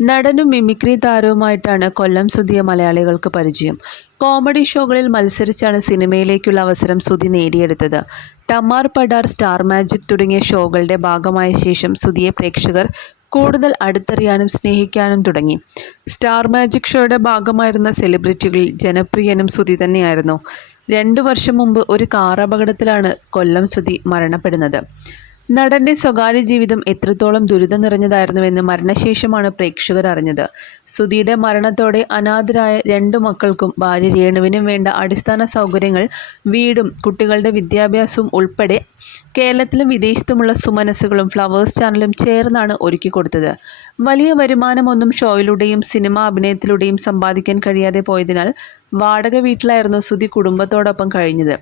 നടനും മിമിക്രി താരവുമായിട്ടാണ് കൊല്ലം സുധിയ മലയാളികൾക്ക് പരിചയം. കോമഡി ഷോകളിൽ മത്സരിച്ചാണ് സിനിമയിലേക്കുള്ള അവസരം സുധി നേടിയെടുത്തത്. ടമാർ പടാർ സ്റ്റാർ മാജിക് തുടങ്ങിയ ഷോകളുടെ ഭാഗമായ ശേഷം സുധിയെ പ്രേക്ഷകർ കൂടുതൽ അടുത്തറിയാനും സ്നേഹിക്കാനും തുടങ്ങി. സ്റ്റാർ മാജിക് ഷോയുടെ ഭാഗമായിരുന്ന സെലിബ്രിറ്റികളിൽ ജനപ്രിയനും സുധി തന്നെയായിരുന്നു. രണ്ടു വർഷം മുമ്പ് ഒരു കാർ അപകടത്തിലാണ് കൊല്ലം സുധി മരണപ്പെടുന്നത്. നടന്റെ സ്വകാര്യ ജീവിതം എത്രത്തോളം ദുരിതം നിറഞ്ഞതായിരുന്നുവെന്ന് മരണശേഷമാണ് പ്രേക്ഷകർ അറിഞ്ഞത്. സുധിയുടെ മരണത്തോടെ അനാഥരായ രണ്ടു മക്കൾക്കും ഭാര്യ രേണുവിനും വേണ്ട അടിസ്ഥാന സൗകര്യങ്ങൾ വീടും കുട്ടികളുടെ വിദ്യാഭ്യാസവും ഉൾപ്പെടെ കേരളത്തിലും വിദേശത്തുമുള്ള സുമനസ്സുകളും ഫ്ലവേഴ്സ് ചാനലും ചേർന്നാണ് ഒരുക്കി കൊടുത്തത്. വലിയ വരുമാനമൊന്നും ഷോയിലൂടെയും സിനിമ അഭിനയത്തിലൂടെയും സമ്പാദിക്കാൻ കഴിയാതെ പോയതിനാൽ വാടക വീട്ടിലായിരുന്നു സുധി കുടുംബത്തോടൊപ്പം കഴിഞ്ഞത്.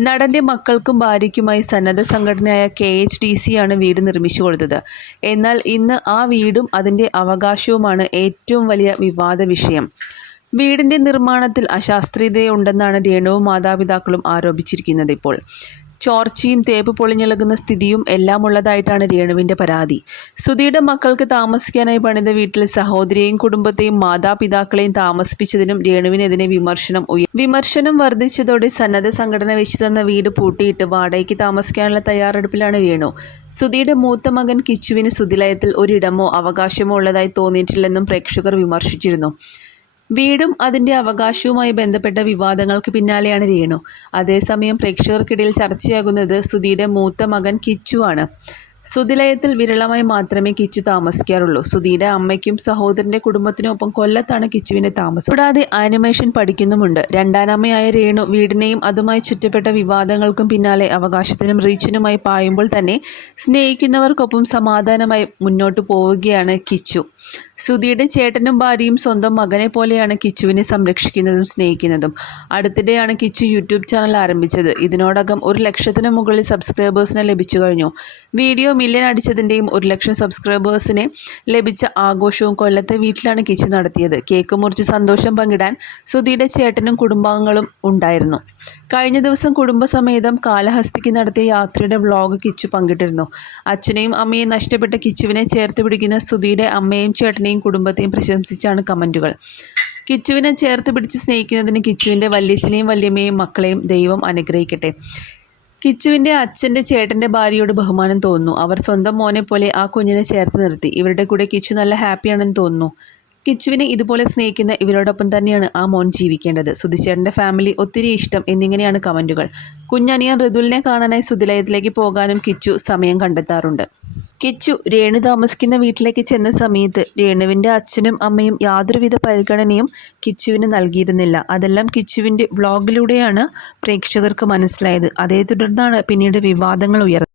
നടന്റെ മക്കൾക്കും ഭാര്യയ്ക്കുമായി സന്നദ്ധ സംഘടനയായ കെ എച്ച് ഡി സി ആണ് വീട് നിർമ്മിച്ചു കൊടുത്തത്. എന്നാൽ ഇന്ന് ആ വീടും അതിന്റെ അവകാശവുമാണ് ഏറ്റവും വലിയ വിവാദ വിഷയം. വീടിന്റെ നിർമ്മാണത്തിൽ അശാസ്ത്രീയതയുണ്ടെന്നാണ് രേണുവും മാതാപിതാക്കളും ആരോപിച്ചിരിക്കുന്നത് ഇപ്പോൾ. ചോർച്ചയും തേപ്പ് പൊളിഞ്ഞിളകുന്ന സ്ഥിതിയും എല്ലാം ഉള്ളതായിട്ടാണ് രേണുവിന്റെ പരാതി. സുധിയുടെ മക്കൾക്ക് താമസിക്കാനായി പണിത വീട്ടിൽ സഹോദരിയെയും കുടുംബത്തെയും മാതാപിതാക്കളെയും താമസിപ്പിച്ചതിനും രേണുവിനെതിരെ വിമർശനം ഉയർ വിമർശനം വർദ്ധിച്ചതോടെ സന്നദ്ധ സംഘടന വെച്ചു തന്ന വീട് പൂട്ടിയിട്ട് വാടകയ്ക്ക് താമസിക്കാനുള്ള തയ്യാറെടുപ്പിലാണ് രേണു. സുധിയുടെ മൂത്ത മകൻ കിച്ചുവിന് സുധിലയത്തിൽ ഒരിടമോ അവകാശമോ ഉള്ളതായി തോന്നിയിട്ടില്ലെന്നും പ്രേക്ഷകർ വിമർശിച്ചിരുന്നു. വീടും അതിന്റെ അവകാശവുമായി ബന്ധപ്പെട്ട വിവാദങ്ങൾക്ക് പിന്നാലെയാണ് രേണു. അതേസമയം പ്രേക്ഷകർക്കിടയിൽ ചർച്ചയാകുന്നത് സുധിയുടെ മൂത്ത മകൻ കിച്ചുവാണ്. സുതിലയത്തിൽ വിരളമായി മാത്രമേ കിച്ചു താമസിക്കാറുള്ളൂ. സുധിയുടെ അമ്മയ്ക്കും സഹോദരന്റെ കുടുംബത്തിനൊപ്പം കൊല്ലത്താണ് കിച്ചുവിന്റെ താമസം. കൂടാതെ ആനിമേഷൻ പഠിക്കുന്നുമുണ്ട്. രണ്ടാനമ്മയായ രേണു വീടിനെയും അതുമായി ചുറ്റപ്പെട്ട വിവാദങ്ങൾക്കും പിന്നാലെ അവകാശത്തിനും റീച്ചിനുമായി പായുമ്പോൾ തന്നെ സ്നേഹിക്കുന്നവർക്കൊപ്പം സമാധാനമായി മുന്നോട്ടു പോവുകയാണ് കിച്ചു. സുധിയുടെ ചേട്ടനും ഭാര്യയും സ്വന്തം മകനെ പോലെയാണ് കിച്ചുവിനെ സംരക്ഷിക്കുന്നതും സ്നേഹിക്കുന്നതും. അടുത്തിടെയാണ് കിച്ചു യൂട്യൂബ് ചാനൽ ആരംഭിച്ചത്. ഇതിനോടകം ഒരു ലക്ഷത്തിന് മുകളിൽ സബ്സ്ക്രൈബേഴ്സിനെ ലഭിച്ചു കഴിഞ്ഞു. വീഡിയോ മില്യൻ അടിച്ചതിന്റെയും ഒരു ലക്ഷം സബ്സ്ക്രൈബേഴ്സിനെ ലഭിച്ച ആഘോഷവും കൊല്ലത്തെ വീട്ടിലാണ് കിച്ചു നടത്തിയത്. കേക്ക് മുറിച്ച് സന്തോഷം പങ്കിടാൻ സുധിയുടെ ചേട്ടനും കുടുംബാംഗങ്ങളും ഉണ്ടായിരുന്നു. കഴിഞ്ഞ ദിവസം കുടുംബസമേതം കാലഹസ്തിക്ക് നടത്തിയ യാത്രയുടെ വ്ളോഗ് കിച്ചു പങ്കിട്ടിരുന്നു. അച്ഛനെയും അമ്മയെയും നഷ്ടപ്പെട്ട കിച്ചുവിനെ ചേർത്ത് പിടിക്കുന്ന സുധിയുടെ അമ്മയും ചേട്ടനെയും കുടുംബത്തെയും പ്രശംസിച്ചാണ് കമന്റുകൾ കിച്ചുവിനെ ചേർത്ത് പിടിച്ച് സ്നേഹിക്കുന്നതിന് കിച്ചുവിന്റെ വല്യച്ഛനെയും വല്യമ്മയെയും മക്കളെയും ദൈവം അനുഗ്രഹിക്കട്ടെ. കിച്ചുവിന്റെ അച്ഛന്റെ ചേട്ടന്റെ ഭാര്യയോട് ബഹുമാനം തോന്നുന്നു. അവർ സ്വന്തം മോനെ പോലെ ആ കുഞ്ഞിനെ ചേർത്ത് നിർത്തി. ഇവരുടെ കൂടെ കിച്ചു നല്ല ഹാപ്പിയാണെന്ന് തോന്നുന്നു. കിച്ചുവിനെ ഇതുപോലെ സ്നേഹിക്കുന്ന ഇവരോടൊപ്പം തന്നെയാണ് ആ മോൻ ജീവിക്കേണ്ടത്. സുധിച്ചേട്ടന്റെ ഫാമിലി ഒത്തിരി ഇഷ്ടം എന്നിങ്ങനെയാണ് കമന്റുകൾ കുഞ്ഞനിയൻ ഋതുലിനെ കാണാനായി സുധിലയത്തിലേക്ക് പോകാനും കിച്ചു സമയം കണ്ടെത്താറുണ്ട്. കിച്ചു രേണു താമസിക്കുന്ന വീട്ടിലേക്ക് ചെന്ന സമയത്ത് രേണുവിന്റെ അച്ഛനും അമ്മയും യാതൊരുവിധ പരിഗണനയും കിച്ചുവിന് നൽകിയിരുന്നില്ല. അതെല്ലാം കിച്ചുവിന്റെ വ്ളോഗിലൂടെയാണ് പ്രേക്ഷകർക്ക് മനസ്സിലായത്. അതേ തുടർന്നാണ് പിന്നീട് വിവാദങ്ങൾ ഉയർന്നത്.